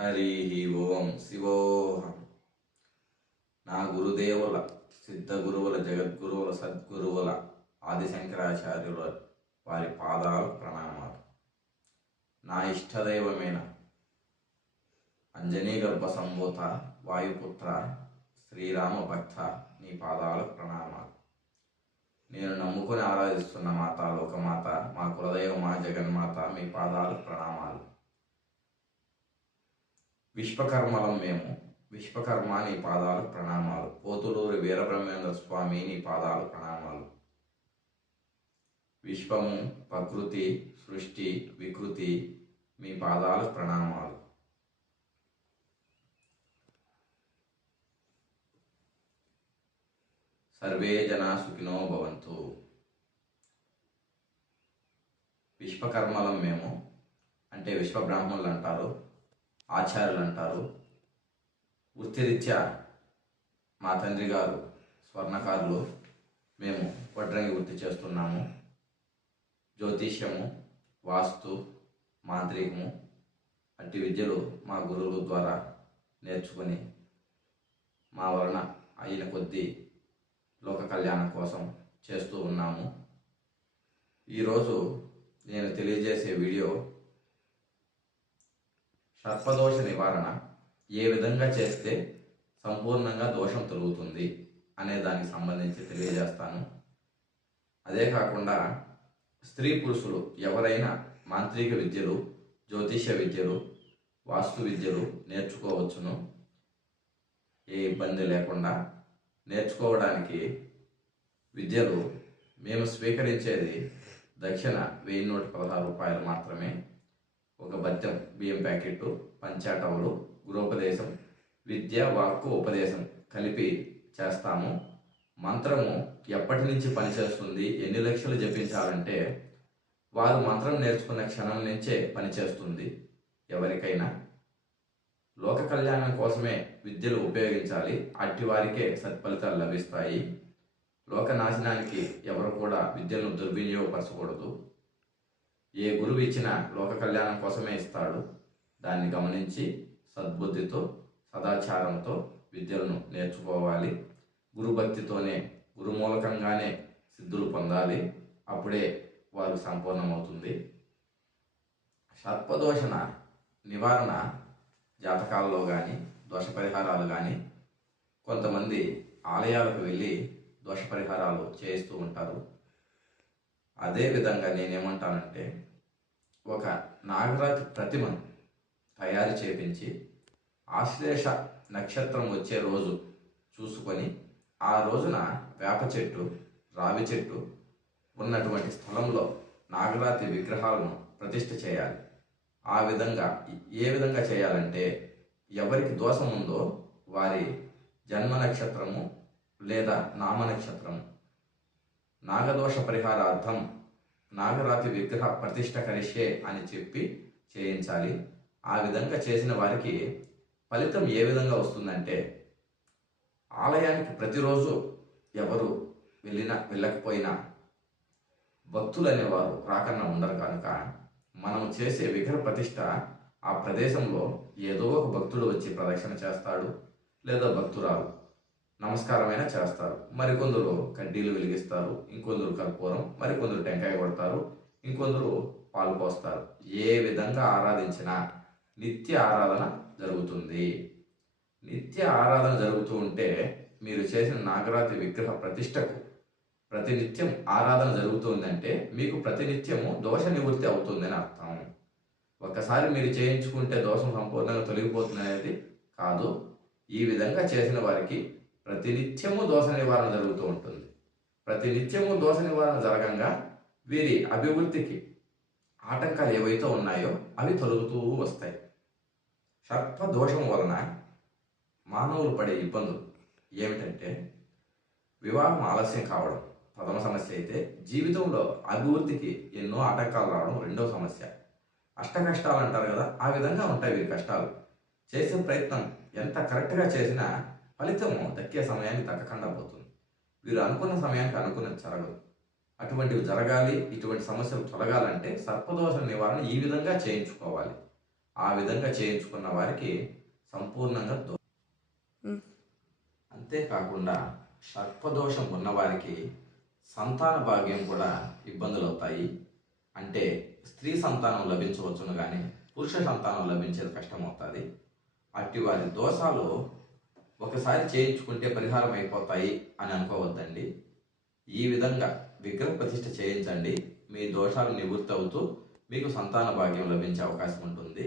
హరి ఓం శివోహం నా గురుదేవుల సిద్ధ గురువుల జగద్గురువుల సద్గురువుల ఆదిశంకరాచార్యుల వారి పాదాలు ప్రణామాలు. నా ఇష్టదైవమైన అంజనీ గర్భ సంభూత వాయుపుత్ర శ్రీరామ భక్త నీ పాదాల ప్రణామాలు. నేను నమ్ముకొని ఆరాధిస్తున్న మాత లోకమాత మా కులదైవం మా జగన్మాత మీ పాదాల ప్రణామాలు. విశ్వకర్మలం మేము. విశ్వకర్మ నీ పాదాలు ప్రణామాలు. పోతులూరి వీరబ్రహ్మేంద్ర స్వామి నీ పాదాలు ప్రణామాలు. విశ్వము ప్రకృతి సృష్టి వికృతి మీ పాదాలు ప్రణామాలు. సర్వే జనా సుఖినో భవంతు. విశ్వకర్మలం మేము. అంటే విశ్వబ్రాహ్మణులు అంటారు. ఆచార్యులు అంటారు వృత్తిరీత్యా మా తండ్రి గారు స్వర్ణకారులు. మేము వడ్రంగి వృత్తి చేస్తున్నాము. జ్యోతిష్యము వాస్తు మాంత్రికము వంటి విద్యలు మా గురువుల ద్వారా నేర్చుకొని మా వలన అయిన కొద్దీ లోక కళ్యాణం కోసం చేస్తూ ఉన్నాము. ఈరోజు నేను తెలియజేసే వీడియో సర్పదోష నివారణ ఏ విధంగా చేస్తే సంపూర్ణంగా దోషం తొలుగుతుంది అనే దానికి సంబంధించి తెలియజేస్తాను. అదే కాకుండా స్త్రీ పురుషులు ఎవరైనా మాంత్రిక విద్యలు జ్యోతిష విద్యలు వాస్తు విద్యలు నేర్చుకోవచ్చును. ఏ ఇబ్బంది లేకుండా నేర్చుకోవడానికి విద్యలు మేము స్వీకరించేది దక్షిణ వెయ్యి నూట పదహారు రూపాయలు మాత్రమే. ఒక బత్యం బియ్యం ప్యాకెట్ పంచాటములు గృహోపదేశం విద్య వాక్కు ఉపదేశం కలిపి చేస్తాము. మంత్రము ఎప్పటి నుంచి పనిచేస్తుంది ఎన్ని లక్షలు జపించాలంటే వారు మంత్రం నేర్చుకున్న క్షణం నుంచే పనిచేస్తుంది ఎవరికైనా. లోక కళ్యాణం కోసమే విద్యలు ఉపయోగించాలి అట్టి వారికే సత్ఫలితాలు లభిస్తాయి. లోక నాశనానికి ఎవరు కూడా విద్యను దుర్వినియోగపరచకూడదు. ఏ గురువు ఇచ్చిన లోక కళ్యాణం కోసమే ఇస్తాడు. దాన్ని గమనించి సద్బుద్ధితో సదాచారంతో విద్యలను నేర్చుకోవాలి. గురుభక్తితోనే గురుమూలకంగానే సిద్ధులు పొందాలి. అప్పుడే వారు సంపూర్ణమవుతుంది. సర్పదోషణ నివారణ జాతకాల్లో కానీ దోష పరిహారాలు కానీ కొంతమంది ఆలయాలకు వెళ్ళి దోష పరిహారాలు చేయిస్తూ ఉంటారు. అదేవిధంగా నేనేమంటానంటే ఒక నాగరాజు ప్రతిమను తయారు చేపించి ఆశ్లేష నక్షత్రం వచ్చే రోజు చూసుకొని ఆ రోజున వేప చెట్టు రావి చెట్టు ఉన్నటువంటి స్థలంలో నాగరాతి విగ్రహాలను ప్రతిష్ఠ చేయాలి. ఆ విధంగా ఏ విధంగా చేయాలంటే ఎవరికి దోషం ఉందో వారి జన్మ నక్షత్రము లేదా నామ నక్షత్రము. నాగదోష పరిహారార్థం నాగరాతి విగ్రహ ప్రతిష్ట కరిషే అని చెప్పి చేయించాలి. ఆ విధంగా చేసిన వారికి ఫలితం ఏ విధంగా వస్తుందంటే ఆలయానికి ప్రతిరోజు ఎవరు వెళ్ళినా వెళ్ళకపోయినా భక్తులు అనేవారు రాకన్నా ఉండరు కనుక మనం చేసే విగ్రహ ప్రతిష్ట ఆ ప్రదేశంలో ఏదో ఒక భక్తుడు వచ్చి ప్రదక్షిణ చేస్తాడు లేదా భక్తురాలు. నమస్కారమైనా చేస్తారు. మరికొందరు కడ్డీలు వెలిగిస్తారు. ఇంకొందరు కర్పూరం మరికొందరు టెంకాయ కొడతారు. ఇంకొందరు పాలు పోస్తారు. ఏ విధంగా ఆరాధించినా నిత్య ఆరాధన జరుగుతుంది. నిత్య ఆరాధన జరుగుతూ ఉంటే మీరు చేసిన నాగరాతి విగ్రహ ప్రతిష్టకు ప్రతినిత్యం ఆరాధన జరుగుతుందంటే మీకు ప్రతినిత్యము దోష నివృత్తి అవుతుందని అర్థం. ఒక్కసారి మీరు చేయించుకుంటే దోషం సంపూర్ణంగా తొలగిపోతుంది అనేది కాదు. ఈ విధంగా చేసిన వారికి ప్రతినిత్యము దోష నివారణ జరుగుతూ ఉంటుంది. ప్రతినిత్యము దోష నివారణ జరగంగా వీరి అభివృద్ధికి ఆటంకాలు ఏవైతే ఉన్నాయో అవి తొలగుతూ వస్తాయి. సర్ప దోషం వలన మానవులు పడే ఇబ్బందులు ఏమిటంటే వివాహం ఆలస్యం కావడం ప్రథమ సమస్య అయితే జీవితంలో అభివృద్ధికి ఎన్నో ఆటంకాలు రావడం రెండవ సమస్య. అష్ట కష్టాలు అంటారు కదా ఆ విధంగా ఉంటాయి వీరి కష్టాలు. చేసే ప్రయత్నం ఎంత కరెక్ట్గా చేసినా ఫలితము దక్కే సమయానికి దక్కకుండా పోతుంది వీరు అనుకున్న సమయానికి అనుకున్నది జరగదు. అటువంటివి జరగాలి ఇటువంటి సమస్యలు తొలగాలంటే సర్పదోష నివారణ ఈ విధంగా చేయించుకోవాలి. ఆ విధంగా చేయించుకున్న వారికి సంపూర్ణంగా దో-. అంతేకాకుండా సర్పదోషం ఉన్నవారికి సంతాన భాగ్యం కూడా ఇబ్బందులు అవుతాయి అంటే స్త్రీ సంతానం లభించవచ్చును కానీ పురుష సంతానం లభించేది కష్టమవుతుంది. అట్టి వారి దోషాలు ఒకసారి చేయించుకుంటే పరిహారం అయిపోతాయి అని అనుకోవద్దండి. ఈ విధంగా విగ్రహ ప్రతిష్ఠ చేయించండి. మీ దోషాలు నివృత్తి అవుతూ మీకు సంతాన భాగ్యం లభించే అవకాశం ఉంటుంది.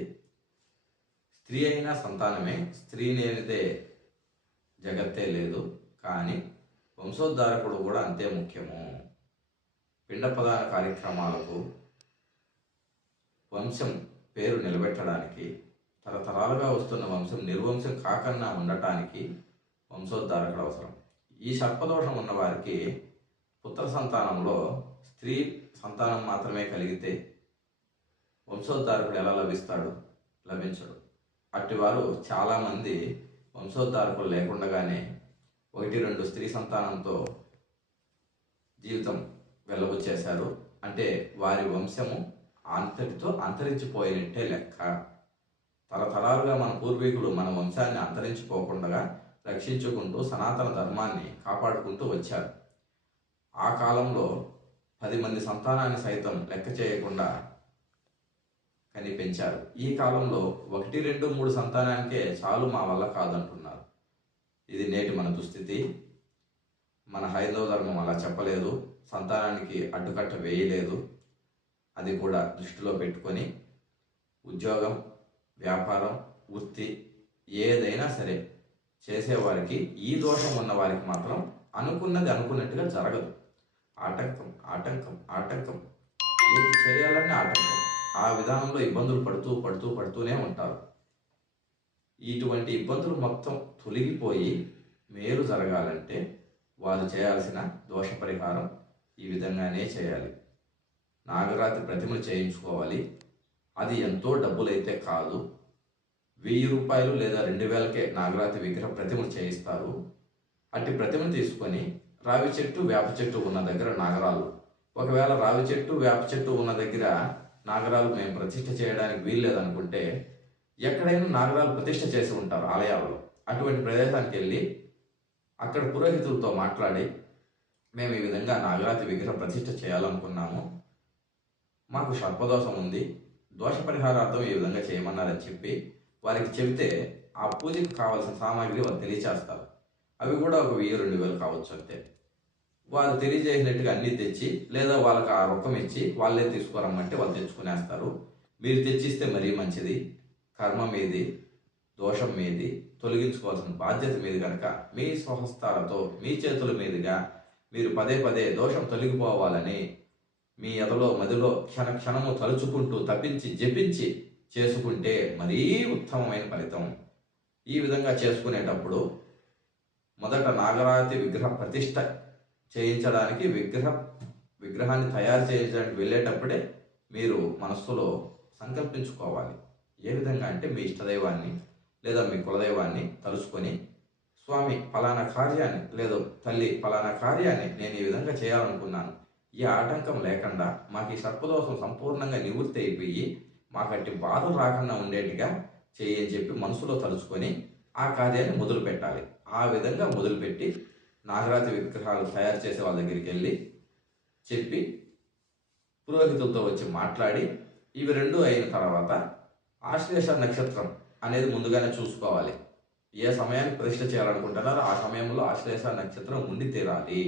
స్త్రీ అయినా సంతానమే స్త్రీ లేనిదే జగత్తే లేదు. కానీ వంశోద్ధారకుడు కూడా అంతే ముఖ్యము. పిండ ప్రధాన కార్యక్రమాలకు వంశం పేరు నిలబెట్టడానికి తరతరాలుగా వస్తున్న వంశం నిర్వంశం కాకన్నా ఉండటానికి వంశోద్ధారకుడు అవసరం. ఈ సర్పదోషం ఉన్న వారికి పుత్ర సంతానంలో స్త్రీ సంతానం మాత్రమే కలిగితే వంశోద్ధారకుడు ఎలా లభిస్తాడు? లభించడు. అట్టివారు చాలామంది వంశోద్ధారకులు లేకుండగానే ఒకటి రెండు స్త్రీ సంతానంతో జీవితం వెళ్ళబుచ్చేశారు. అంటే వారి వంశము అంతటితో అంతరించిపోయినట్టే లెక్క. తరతరాలుగా మన పూర్వీకులు మన వంశాన్ని అంతరించిపోకుండా రక్షించుకుంటూ సనాతన ధర్మాన్ని కాపాడుకుంటూ వచ్చారు. ఆ కాలంలో పది మంది సంతానాన్ని సైతం లెక్క చేయకుండా కనిపించారు. ఈ కాలంలో ఒకటి రెండు మూడు సంతానానికే చాలు మా వల్ల కాదంటున్నారు. ఇది నేటి మన దుస్థితి. మన హైందవ ధర్మం అలా చెప్పలేదు. సంతానానికి అడ్డుకట్ట వేయలేదు. అది కూడా దృష్టిలో పెట్టుకొని ఉద్యోగం వ్యాపారం వృత్తి ఏదైనా సరే చేసేవారికి ఈ దోషం ఉన్న వారికి మాత్రం అనుకున్నది అనుకున్నట్టుగా జరగదు. ఆటంకం ఆటంకం ఆటంకం. ఏది చేయాలనే ఆటంకం. ఆ విధానంలో ఇబ్బందులు పడుతూ పడుతూ పడుతూనే ఉంటారు. ఇటువంటి ఇబ్బందులు మొత్తం తొలగిపోయి మేలు జరగాలంటే వారు చేయాల్సిన దోష పరిహారం ఈ విధంగానే చేయాలి. నాగరాత్రి ప్రతిమలు చేయించుకోవాలి. అది ఎంతో డబ్బులైతే కాదు. వెయ్యి రూపాయలు లేదా రెండు వేలకే నాగరాతి విగ్రహ ప్రతిమ చేయిస్తారు. అట్టి ప్రతిమ తీసుకొని రావి చెట్టు వేప చెట్టు ఉన్న దగ్గర నాగరాలు. ఒకవేళ రావి చెట్టు వేప చెట్టు ఉన్న దగ్గర నాగరాలు మేము ప్రతిష్ఠ చేయడానికి వీల్లేదనుకుంటే ఎక్కడైనా నాగరాలు ప్రతిష్ఠ చేసి ఉంటారు ఆలయాల్లో. అటువంటి ప్రదేశానికి వెళ్ళి అక్కడ పురోహితులతో మాట్లాడి మేము ఈ విధంగా నాగరాతి విగ్రహ ప్రతిష్ఠ చేయాలనుకున్నాము. మాకు సర్పదోషం ఉంది. దోష పరిహారార్థం ఈ విధంగా చేయమన్నారని చెప్పి వారికి చెబితే ఆ పూజకి కావాల్సిన సామాగ్రి వారు తెలియచేస్తారు. అవి కూడా ఒక వెయ్యి రెండు వేలు కావచ్చు అంతే. వారు తెలియజేసినట్టుగా అన్నీ తెచ్చి లేదా వాళ్ళకి ఆ రొక్కం ఇచ్చి వాళ్ళే తీసుకురమ్మంటే వాళ్ళు తెచ్చుకునేస్తారు. మీరు తెచ్చిస్తే మరీ మంచిది. కర్మ మీది దోషం మీది తొలగించుకోవాల్సిన బాధ్యత మీది కనుక మీ స్వహస్తాలతో మీ చేతుల మీదుగా మీరు పదే పదే దోషం తొలగిపోవాలని మీ ఎదలో మదిలో క్షణ క్షణము తలుచుకుంటూ తప్పించి జపించి చేసుకుంటే మరీ ఉత్తమమైన ఫలితం. ఈ విధంగా చేసుకునేటప్పుడు మొదట నాగరాతి విగ్రహ ప్రతిష్ట చేయించడానికి విగ్రహ విగ్రహాన్ని తయారు చేయించడానికి వెళ్ళేటప్పుడే మీరు మనస్సులో సంకల్పించుకోవాలి. ఏ విధంగా అంటే మీ ఇష్టదైవాన్ని లేదా మీ కులదైవాన్ని తలుచుకొని స్వామి ఫలానా కార్యాన్ని లేదా తల్లి ఫలానా కార్యాన్ని నేను ఈ విధంగా చేయాలనుకున్నాను. ఈ ఆటంకం లేకుండా మాకు ఈ సర్పదోషం సంపూర్ణంగా నివృత్తి అయిపోయి మాకంటి బాధలు రాకుండా ఉండేట్టుగా చేయని చెప్పి మనసులో తలుచుకొని ఆ కార్యాన్ని మొదలు పెట్టాలి. ఆ విధంగా మొదలుపెట్టి నాగరాజు విగ్రహాలు తయారు చేసే వాళ్ళ దగ్గరికి వెళ్ళి చెప్పి పురోహితులతో వచ్చి మాట్లాడి ఇవి రెండు అయిన తర్వాత ఆశ్లేష నక్షత్రం అనేది ముందుగానే చూసుకోవాలి. ఏ సమయానికి ప్రతిష్ట చేయాలనుకుంటున్నారో ఆ సమయంలో ఆశ్లేష నక్షత్రం ఉండి తీరాలి.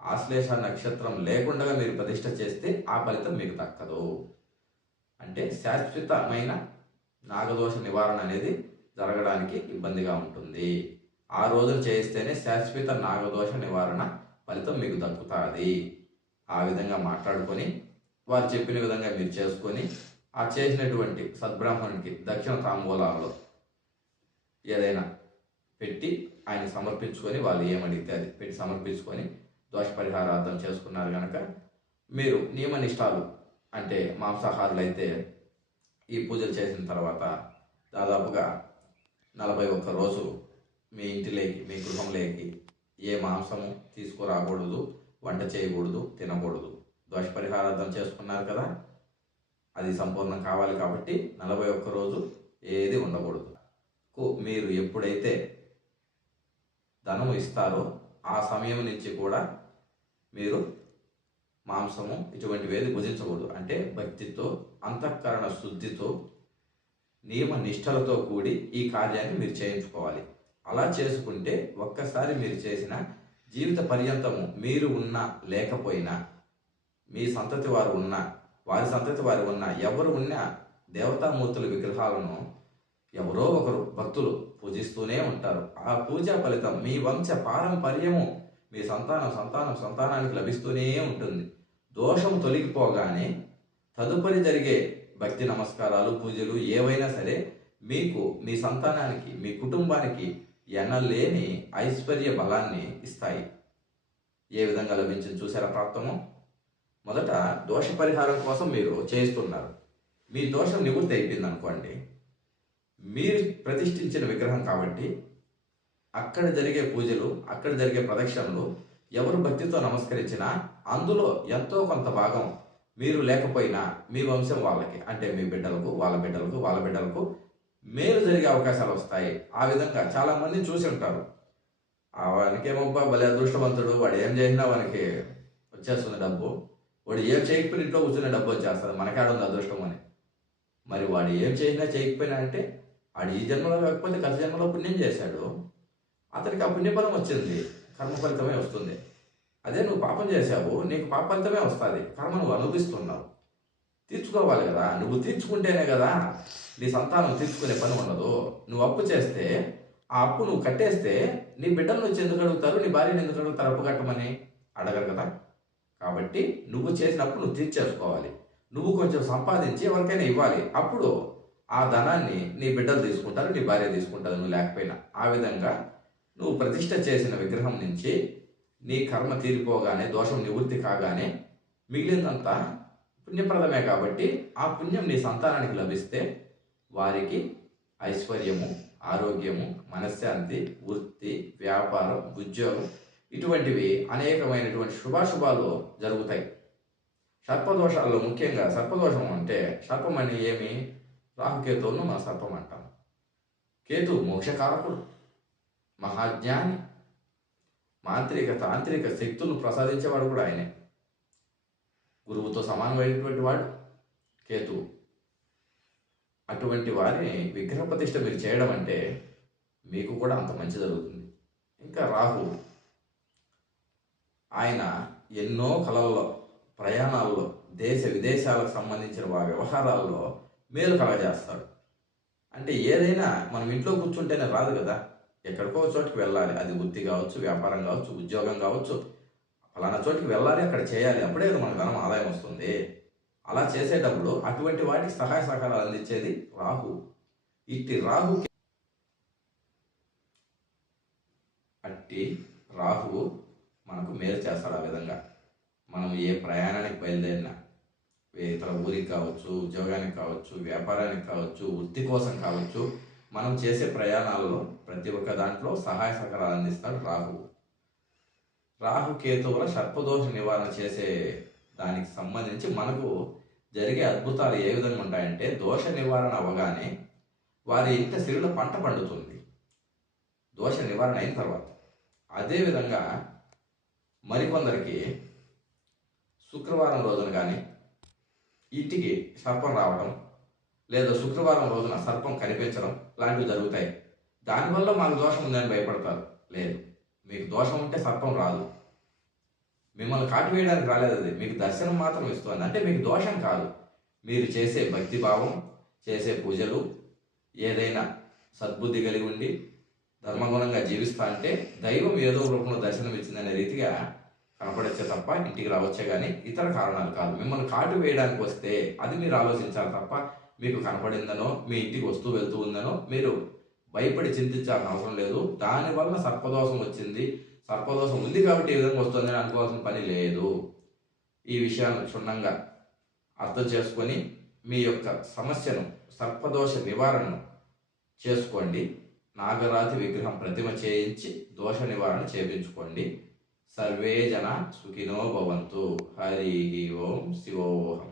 ఆశ్లేష నక్షత్రం లేకుండా మీరు ప్రతిష్ట చేస్తే ఆ ఫలితం మీకు దక్కదు. అంటే శాశ్వతమైన నాగదోష నివారణ అనేది జరగడానికి ఇబ్బందిగా ఉంటుంది. ఆ రోజున చేయిస్తేనే శాశ్వత నాగదోష నివారణ ఫలితం మీకు దక్కుతుంది. ఆ విధంగా మాట్లాడుకొని వారు చెప్పిన విధంగా మీరు చేసుకొని ఆ చేసినటువంటి సద్బ్రాహ్మణునికి దక్షిణ తాంబూలాల్లో ఏదైనా పెట్టి ఆయన సమర్పించుకొని వాళ్ళు ఏమడిగితే అది పెట్టి సమర్పించుకొని దోష పరిహారార్థం చేసుకున్నారు కనుక మీరు నియమనిష్టాలు అంటే మాంసాహారులు అయితే ఈ పూజలు చేసిన తర్వాత దాదాపుగా నలభై ఒక్క రోజు మీ ఇంటిలోకి మీ గృహంలోకి ఏ మాంసము తీసుకురాకూడదు వంట చేయకూడదు తినకూడదు. దోష పరిహారార్థం చేసుకున్నారు కదా అది సంపూర్ణం కావాలి కాబట్టి నలభై ఒక్క రోజు ఏది ఉండకూడదు. కు- మీరు ఎప్పుడైతే ధనము ఇస్తారో ఆ సమయం నుంచి కూడా మీరు మాంసము ఇటువంటివి ఏది భుజించకూడదు అంటే భక్తితో అంతఃకరణ శుద్ధితో నియమ నిష్టలతో కూడి ఈ కార్యాన్ని మీరు చేయించుకోవాలి. అలా చేసుకుంటే ఒక్కసారి మీరు చేసిన జీవిత పర్యంతము మీరు ఉన్నా లేకపోయినా మీ సంతతి వారు ఉన్నా వారి సంతతి వారు ఉన్నా ఎవరు ఉన్నా దేవతామూర్తుల విగ్రహాలను ఎవరో ఒకరు భక్తులు పూజిస్తూనే ఉంటారు. ఆ పూజా ఫలితం మీ వంశ పారంపర్యము మీ సంతానం సంతానం సంతానానికి లభిస్తూనే ఉంటుంది. దోషం తొలగిపోగానే తదుపరి జరిగే భక్తి నమస్కారాలు పూజలు ఏవైనా సరే మీకు మీ సంతానానికి మీ కుటుంబానికి ఎనలేని ఐశ్వర్య బలాన్ని ఇస్తాయి. ఏ విధంగా లభించింది చూసారా ప్రాప్తము? మొదట దోష పరిహారం కోసం మీరు చేయిస్తున్నారు. మీ దోషం నివృత్తి అయిపోయింది అనుకోండి మీరు ప్రతిష్ఠించిన విగ్రహం కాబట్టి అక్కడ జరిగే పూజలు అక్కడ జరిగే ప్రదక్షిణలు ఎవరు భక్తితో నమస్కరించినా అందులో ఎంతో కొంత భాగం మీరు లేకపోయినా మీ వంశం వాళ్ళకి అంటే మీ బిడ్డలకు వాళ్ళ బిడ్డలకు వాళ్ళ బిడ్డలకు మేలు జరిగే అవకాశాలు వస్తాయి. ఆ విధంగా చాలామంది చూసి ఉంటారు. ఆ వానికేమబ్బా భలే అదృష్టవంతుడు వాడు ఏం చేసినా వానికి వచ్చేస్తుంది డబ్బు. వాడు ఏం చేయకపోయినా ఇంట్లో కూర్చునే డబ్బు వచ్చేస్తుంది. మనకాడుంది అదృష్టం అని. మరి వాడు ఏం చేసినా చేయకపోయినా అంటే వాడు ఈ జన్మలో కాకపోతే గత జన్మలో పుణ్యం చేశాడు. అతనికి ఆ పుణ్యఫలం వచ్చింది. కర్మ ఫలితమే వస్తుంది. అదే నువ్వు పాపం చేశావు నీకు పాప ఫలితమే వస్తుంది. కర్మ నువ్వు అనుభవిస్తున్నావు. తీర్చుకోవాలి కదా. నువ్వు తీర్చుకుంటేనే కదా నీ సంతానం తీర్చుకునే పని ఉండదు నువ్వు అప్పు చేస్తే ఆ అప్పు నువ్వు కట్టేస్తే నీ బిడ్డలు నుంచి ఎందుకు అడుగుతారు? నీ భార్యను ఎందుకు అడుగుతారు? అప్పు కట్టమని అడగరు కదా. కాబట్టి నువ్వు చేసినప్పుడు నువ్వు తీర్చేసుకోవాలి. నువ్వు కొంచెం సంపాదించి ఎవరికైనా ఇవ్వాలి. అప్పుడు ఆ ధనాన్ని నీ బిడ్డలు తీసుకుంటారు నీ భార్య తీసుకుంటారు నువ్వు లేకపోయినా. ఆ విధంగా నువ్వు ప్రతిష్ట చేసిన విగ్రహం నుంచి నీ కర్మ తీరిపోగానే దోషం నివృత్తి కాగానే మిగిలిందంతా పుణ్యప్రదమే కాబట్టి ఆ పుణ్యం నీ సంతానానికి లభిస్తే వారికి ఐశ్వర్యము ఆరోగ్యము మనశ్శాంతి వృత్తి వ్యాపారం ఉద్యోగం ఇటువంటివి అనేకమైనటువంటి శుభాశుభాలు జరుగుతాయి. సర్పదోషాల్లో ముఖ్యంగా సర్పదోషం అంటే సర్పం అని ఏమి? రాహుకేతువును మన సర్పం అంటాం. కేతు మోక్షకారకుడు. మహాజ్ఞాని. మాంత్రిక తాంత్రిక శక్తులను ప్రసాదించేవాడు కూడా ఆయనే. గురువుతో సమానమైనటువంటి వాడు కేతువు. అటువంటి వారిని విగ్రహ ప్రతిష్ట మీరు చేయడం అంటే మీకు కూడా అంత మంచి జరుగుతుంది. ఇంకా రాహు. ఆయన ఎన్నో కళల్లో ప్రయాణాల్లో దేశ విదేశాలకు సంబంధించిన వారి వ్యవహారాల్లో మేలు కలగజేస్తాడు అంటే ఏదైనా మనం ఇంట్లో కూర్చుంటేనే రాదు కదా. ఎక్కడికో చోటికి వెళ్ళాలి. అది వృత్తి కావచ్చు వ్యాపారం కావచ్చు ఉద్యోగం కావచ్చు. ఫలానా చోటికి వెళ్ళాలి అక్కడ చేయాలి. అప్పుడే కదా మనకు ధనం ఆదాయం వస్తుంది. అలా చేసేటప్పుడు అటువంటి వాటికి సహాయ సహకారాలు అందించేది రాహు. ఇట్టి రాహు అట్టి రాహు మనకు మేలు చేస్తాడు ఆ విధంగా. మనం ఏ ప్రయాణానికి బయలుదేరినా ఇతర ఊరికి కావచ్చు ఉద్యోగానికి కావచ్చు వ్యాపారానికి కావచ్చు వృత్తి కోసం కావచ్చు మనం చేసే ప్రయాణాల్లో ప్రతి ఒక్క దాంట్లో సహాయ సహకారాలు అందిస్తాడు రాహువు రాహు కేతువుల సర్పదోష నివారణ చేసే దానికి సంబంధించి మనకు జరిగే అద్భుతాలు ఏ విధంగా ఉంటాయంటే దోష నివారణ అవగానే వారి ఇంట సిరిలో పంట పండుతుంది. దోష నివారణ అయిన తర్వాత అదేవిధంగా మరికొందరికి శుక్రవారం రోజున కానీ ఇంటికి సర్పం రావడం లేదా శుక్రవారం రోజున సర్పం కనిపించడం లాంటివి జరుగుతాయి. దానివల్ల మాకు దోషం ఉందని భయపడతారు. లేదు. మీకు దోషం ఉంటే సర్పం రాదు. మిమ్మల్ని కాటు వేయడానికి రాలేదు అది. మీకు దర్శనం మాత్రం ఇస్తుంది. అంటే మీకు దోషం కాదు. మీరు చేసే భక్తి భావం చేసే పూజలు ఏదైనా సద్బుద్ధి కలిగి ఉండి ధర్మగుణంగా జీవిస్తా అంటే దైవం ఏదో రూపంలో దర్శనం ఇచ్చిందనే రీతిగా కనపడచ్చే తప్ప ఇంటికి రావచ్చే కానీ ఇతర కారణాలు కాదు. మిమ్మల్ని కాటు వేయడానికి వస్తే అది మీరు ఆలోచించాలి తప్ప మీకు కనపడిందనో మీ ఇంటికి వస్తూ వెళ్తూ ఉందనో మీరు భయపడి చింతించాల్సిన అవసరం లేదు. దానివల్ల సర్పదోషం వచ్చింది. సర్పదోషం ఉంది కాబట్టి ఈ విధంగా వస్తుందని అనుకోవాల్సిన పని లేదు. ఈ విషయాన్ని క్షుణ్ణంగా అర్థం చేసుకొని మీ యొక్క సమస్యను సర్పదోష నివారణను చేసుకోండి. నాగరాతి విగ్రహం ప్రతిమ చేయించి దోష నివారణ చేయించుకోండి సర్వే జన సుఖినో భవంతు. హరి ఓం శివోహం